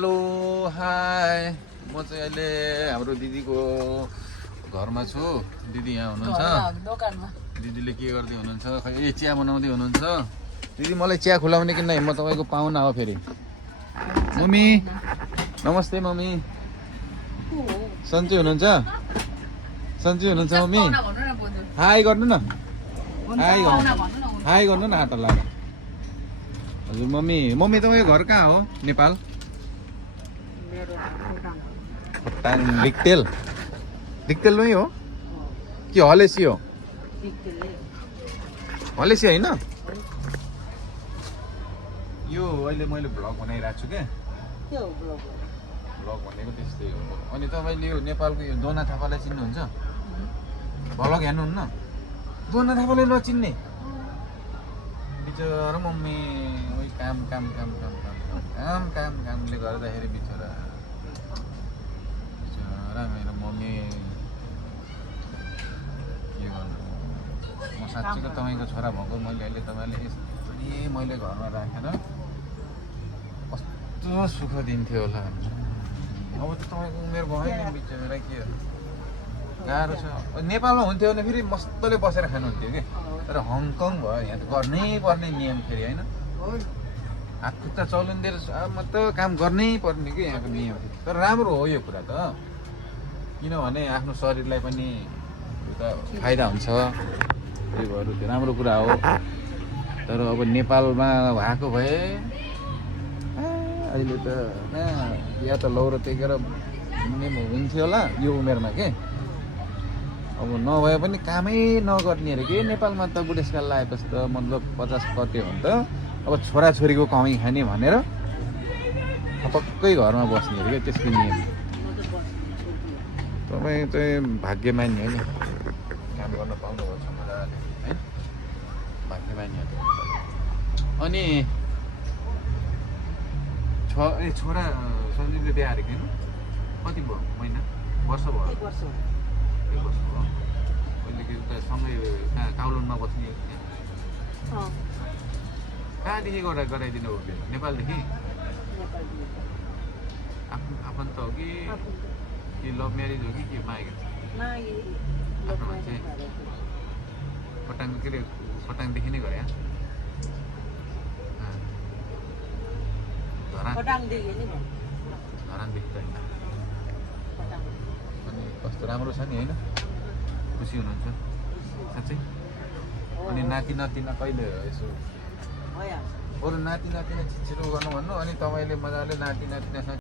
Hello hi म चाहिँ अहिले हाम्रो दिदीको घरमा छु। दिदी यहाँ हुनुहुन्छ। दिदीले के गर्दै हुनुहुन्छ खै चिया बनाउँदै हुनुहुन्छ। दिदी मलाई चिया खुलाउने कि नै? म तपाईँको पाहुना हो फेरि। मम्मी नमस्ते। मम्मी सन्चै हुनुहुन्छ? सन्चै हुनुहुन्छ मम्मी? हाई गर्नु न, हाई गर्नु न हात लगाएर। हजुर मम्मी तपाईँको घर कहाँ हो? नेपाल खोटाङ लिक्तेल। लिक्तेलमै हो कि हलेसी हो? हलेसी होइन। यो अहिले मैले भ्लग बनाइरहेको छु क्या। भ्लग भनेको त्यस्तै हो। अनि तपाईँले यो नेपालको यो दोना थापालाई चिन्नुहुन्छ? भ्लग हेर्नुहुन्न? दोना थापालाई नचिन्ने बिचरा मम्मी कामले गर्दाखेरि बिचरा मेरो मम्मी के गर्नु। म साँच्चीको तपाईँको छोरा भएको मैले अहिले तपाईँले यसरी मैले घरमा राखेर कस्तो सुख दिन्थ्यो होला। अब त तपाईँको उमेर भयो नि बिचरा, के गाह्रो छ। नेपालमा हुन्थ्यो भने फेरि मस्तले बसेर खानुहुन्थ्यो कि, तर हङकङ भयो यहाँ त गर्नै पर्ने नियम फेरि होइन। हात खुट्टा चलाउँदै मात्र काम गर्नै पर्ने कि यहाँको नियम। तर राम्रो हो यो कुरा त, किनभने आफ्नो शरीरलाई पनि एउटा फाइदा हुन्छ। त्यही भएर त्यो राम्रो कुरा हो। तर अब नेपालमा भएको भए अहिले त या त लौरो टेकेर हुन्थ्यो होला यो उमेरमा के। अब नभए पनि कामै नगर्ने अरे के नेपालमा त। बुढेसकाल लागेपछि त मतलब 50 कट्यो भने त अब छोराछोरीको कमाइ खाने भनेर पक्कै घरमा बस्ने अरे क्या। त्यसको नियम। तपाईँ चाहिँ भाग्यमानी हो नि, काम गर्न पाउनुभएको छ मजाले है। भाग्यमानी हो। अनि छोरा सञ्जीवले बिहा हारेको होइन? कति भयो महिना? वर्ष भयो? 1 वर्ष भयो। अहिले के उता सँगै कहाँ काउलोनमा बस्ने? कहाँदेखि गराइदिनु हो? नेपालदेखि? आफन्त हो कि लभ म्यारेज हो कि के? मागेको आफ्नो मान्छे खोटाङ के अरे खोटाङदेखि नै गरे? धरानदेखि त होइन। अनि कस्तो राम्रो छ नि होइन? खुसी हुनुहुन्छ साँच्चै? अनि नाति नातिना कहिले यसो बरु नाति नातिना छिटो गर्नु भन्नु। अनि तपाईँले मजाले नाति नातिनासँग